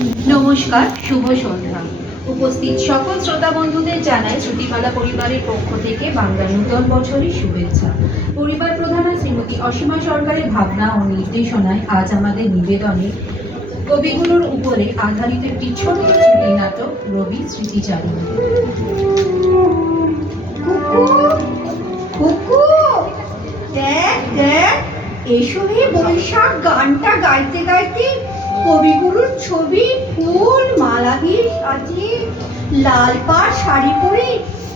নমস্কার, শুভ সন্ধ্যা। উপস্থিত সকল শ্রোতা বন্ধুদের জানাই শ্রুতিমালা পরিবারের পক্ষ থেকে বাংলা নূতন বছরের শুভেচ্ছা। পরিবার প্রধানা শ্রীমতী অসীমা সরকারের ভাবনা ও নির্দেশনায় আজ আমাদের নিবেদনে কবিগুলোর উপরে আধারিত একটি ছোট্ট শ্রুতি নাটক, রবি কুকু দেখ দেখ, এসো হে বৈশাখ গানটা গাইতে গাইতে। কবিগুরুর ছবি, ফুল মালা দিয়ে সাজিয়ে লাল পাড় শাড়ি পরে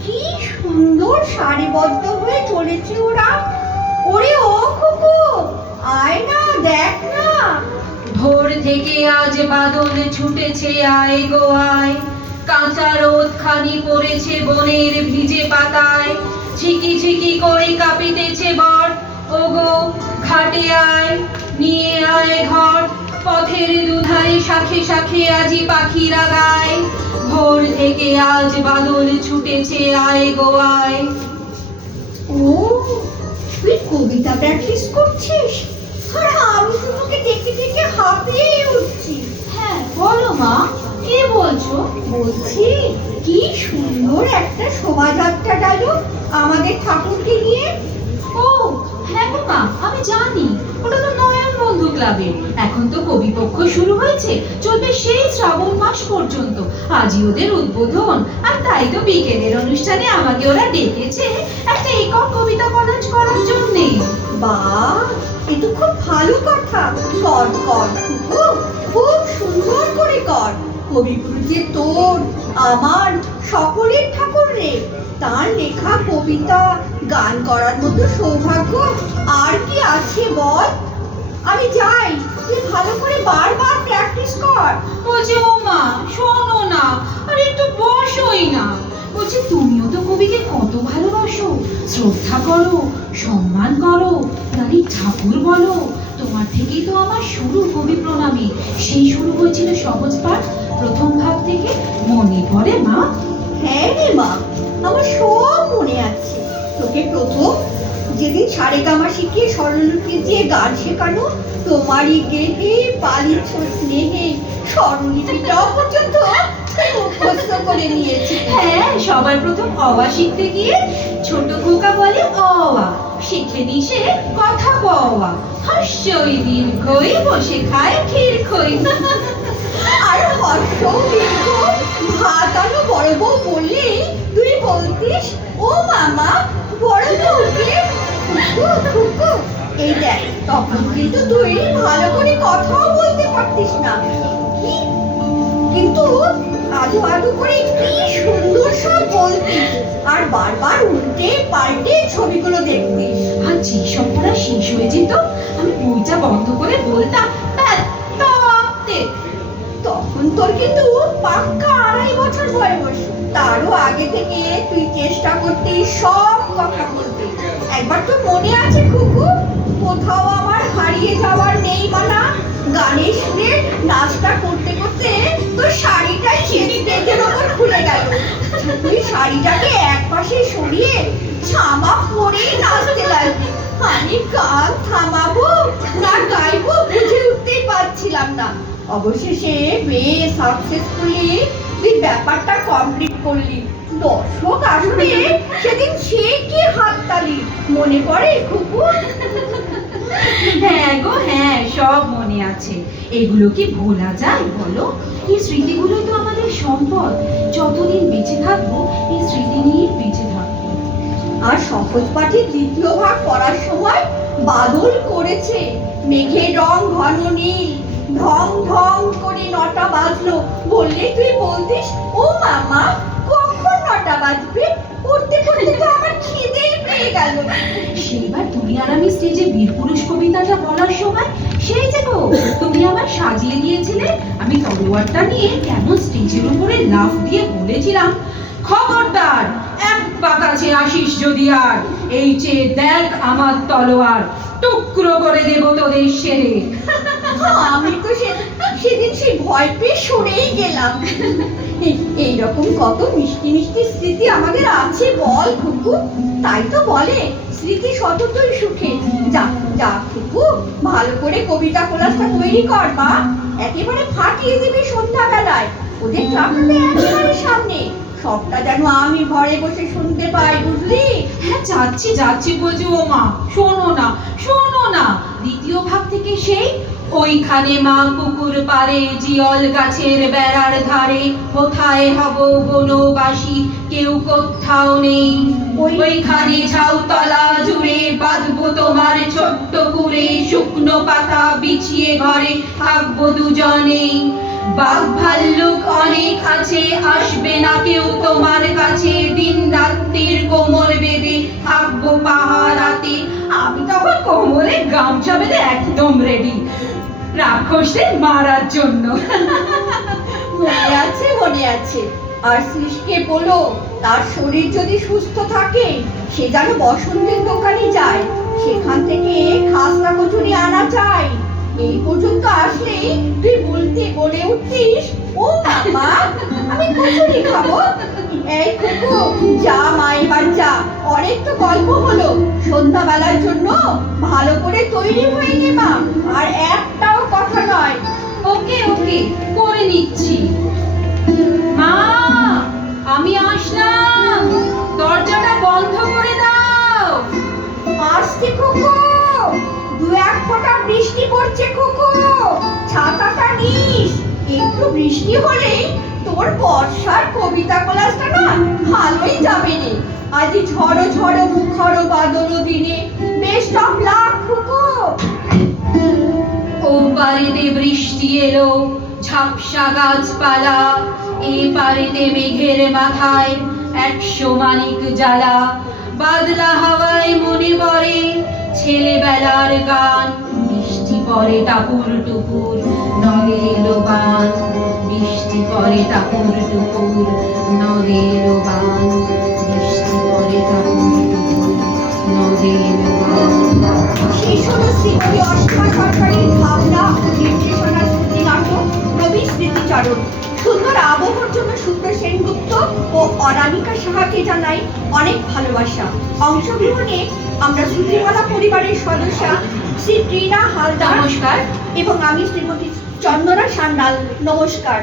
কি সুন্দর সারিবদ্ধ হয়ে চলেছে ওরা। ওরে ও কুকু আয় না, দেখ না। ভোর থেকে আজ বাদল ছুটেছে, আয় গো আয়। কাঁচা রোদ খানি পড়েছে বনের ভিজে পাতায়। ঝিকি ঝিকি করে কাঁপিতেছে বর, ওগো খাটে আয়, নিয়ে আয় ঘর। পথের দুধারে শাখে শাখে আজি পাখিরা গায় ভোর থেকে আজ বাদল ছুটেছে আয় গো আয়। ও তুই কবিতা প্র্যাকটিস করছিস? আর আমি তো তোকে দেখে দেখে হাঁপিয়ে উঠছি। হ্যাঁ বলো মা কে বলছো? বলছি কি সুন্দর একটা শোভাযাত্রা গেল আমাদের ঠাকুরকে নিয়ে। ও হ্যাঁ মা আমি জানি। ওটা ক্লাবের এখন তো কবিপক্ষ শুরু হয়েছে, চলবে সেই শ্রাবণ মাস পর্যন্ত। আজই ওদের উদ্বোধন, আর তাই তো বিকেলের অনুষ্ঠানে আমাকে ওরা ডেকেছে একটা একক কবিতা কলেজ করার জন্যে। বাহ এ তো খুব ভালো কথা। কর কর খুব সুন্দর করে কর। কবিগুরু যে তোর, আমার, সকলের ঠাকুর রে। তার লেখা কবিতা, গান করার মতো সৌভাগ্য আর কি আছে বল? আমি যাই। তুই ভালো করে বারবার প্র্যাকটিস কর। বলছে, ও মা, শোনো না, আর একটু বসোই না। বলছে, তুমিও তো কবিকে কত ভালোবাসো। শ্রদ্ধা করো, সম্মান করো, নারী ঠাকুর বলো। তোমার থেকেই তো আমার শুরু কবি প্রণামী। সেই শুরু হয়েছিল সহজ পাঠ, প্রথম ভাগ থেকে মনে পড়ে মা। হ্যাঁ রে মা, আমার সব মনে আছে। তোকে প্রথম যেদিন সারে গামা শিখিয়ে স্বর্ণলিপি দিয়ে গান শেখানো তোমারই গেহে পালিছ স্নেহে পর্যন্ত মুখস্থ করে নিয়েছি। হ্যাঁ সবার প্রথম অওয়া শিখতে গিয়ে ছোট খোকা বলে অওয়া শিখে কথা কওয়া হাস্যই দীর্ঘই বসে খায় ক্ষীর খই। আর হর্ষ দীর্ঘ ভাত আনো বড় বউ বললে তুই বলতিস ও মামা বড় বউকে। এই দেখ তখন কিন্তু তুই ভালো করে কথাও বলতে পারতিস না। কি? কিন্তু আদু আদু করে কি সুন্দর সব বলতিস। আর বারবার উল্টে পাল্টে ছবিগুলো দেখতিস। আর যে সব পড়া শেষ হয়ে যেত আমি বইটা বন্ধ করে বলতাম তখন তোর কিন্তু পাক্কা আড়াই বছর বয়স। তারও আগে থেকে তুই চেষ্টা করতি সব কথা বলতে একবার তো মনে আছে খুকু কোথাও আমার হারিয়ে যাওয়ার নেই মানা। গানের সুরে নাচটা করতে করতে তোর শাড়িটাই সেই স্টেজের ওপর খুলে গেল। তুই শাড়িটাকে এক পাশে সরিয়ে ছামা পরেই নাচতে লাগলি। আমি গান থামাবো না গাইবো বুঝে উঠতেই পারছিলাম না। অবশেষে বেশ সাকসেসফুলি তুই ব্যাপারটা কমপ্লিট করলি। দর্শক আসবে সেদিন সে কি হাততালি মনে পড়ে খুকু? হ্যাঁ গো হ্যাঁ সব মনে আছে। এগুলো কি ভোলা যায় বলো? এই স্মৃতিগুলোই তো আমাদের সম্পদ। যতদিন বেঁচে থাকব এই স্মৃতি নিয়ে বেঁচে থাকব। আর সহজ পাঠের দ্বিতীয় ভাগ পড়ার সময় বাদল করেছে। মেঘের রং ঘন নীল। ঢং ঢং করে নটা বাজলো। বললে, তুই বলতিস, ও মামা, কখন নটা বাজবে? পড়তে পড়তে তো আমার খিদেই পেয়ে গেল। সেইবার তুমি আর আমি স্টেজে বীর পুরুষ কবিতাটা বলার সময়, সেই যে গো, তুমি আমার সাজিয়ে দিয়েছিলে, আমি তলোয়ারটা নিয়ে কেমন স্টেজের উপরে লাফ দিয়ে বলেছিলাম, খবরদার, এক কাছে আসিস যদি আর, এই চেয়ে দেখ আমার তলোয়ার, টুকরো করে দেব তোদের সেরে। সেদিন সেই ভয় পেয়ে সরেই গেলাম। এইরকম কত মিষ্টি মিষ্টি স্মৃতি আমাদের আছে বল খুকু তাই তো বলে, স্মৃতি সততই সুখে। যা যা খুকু ভালো করে কবিতা কোলাসটা তৈরি কর, মা। একেবারে ফাটিয়ে দিবি সন্ধ্যাবেলায়। ওদের ট্রাকটা একেবারে সামনে। সবটা যেন আমি ঘরে বসে শুনতে পাই, বুঝলি? হ্যাঁ যাচ্ছি যাচ্ছি বলছি ও মা। শোনো না শোনো না। দ্বিতীয় ভাগ থেকে সেই ওইখানে মা পুকুর পারে, জিয়ল গাছের বেড়ার ধারে, কোথায় হব বনবাসী? কেউ কোথাও নেই। ওই- ওইখানে ঝাউতলা জুড়ে বাঁধবো তোমার ছোট্ট কুড়ে শুকনো পাতা বিছিয়ে ঘরে থাকব দুজনেই বাঘ ভাল্লুক অনেক আছে, আসবে না কেউ তোমার কাছে। দিন রাত্রির কোমর বেঁধে থাকব পাহারাতে। কোমরে গামছা বেঁধে একদম রেডি রাক্ষসদের মারার জন্য। মনে আছে মনে আছে। আর শ্রীষকে বলো, তার শরীর যদি সুস্থ থাকে, সে যেন বসন্তের দোকানে যায়। সেখান থেকে খাসা কচুরি আনা চাই এই পর্যন্ত আসলে তুই বলতে বলে উঠছিস ও মামা আমি কচুরি খাব? এই কুকু, যা মা এবার যা অনেক তো গল্প হলো। সন্ধ্যাবেলার জন্য ভালো করে তৈরি হয়ে নে মা। আর একটাও কথা নয়। ওকে ওকে, করে নিচ্ছি। মা, আমি আসলাম। দরজাটা বন্ধ করে দাও। আসছি কুকু। দু এক ফোঁটা বৃষ্টি পড়ছে কুকু। ছাতাটা নিস। একটু বৃষ্টি হলেই তোর বর্ষার কবিতা ক্লাসটা না ভালোই যাবে রে আজ ঝড়ো ঝড়ো মুখর বাদল দিনে, বেশ লাগ কুকু ও বাড়িতে বৃষ্টি এলো, ঝাপসা গাছপালা, এ পারেতে মেঘের মাথায় একশো মানিক জ্বালা। বাদলা হাওয়ায় মনে পড়ে ছেলেবেলার গান বৃষ্টি পরে টাপুর টুপুর নদে এলো বৃষ্টি পরে টাপুর টুপুর নদে এলো বান বৃষ্টি পরে টাপুর টুপুর নদে এলো বান শেষ হলো শ্রীমতী সরকারের ভাবনা ও নির্দেশনার শ্রুতি রবি স্মৃতিচারণ সুন্দর আবহর জন্য শুক্র সেনগুপ্ত ও অনামিকা সাহাকে জানাই অনেক ভালোবাসা। অংশগ্রহণে আমরা শ্রুতিমালা পরিবারের সদস্যা শ্রী ত্রিনা হালদার নমস্কার। এবং আমি শ্রীমতী চন্দনা সান্যাল নমস্কার।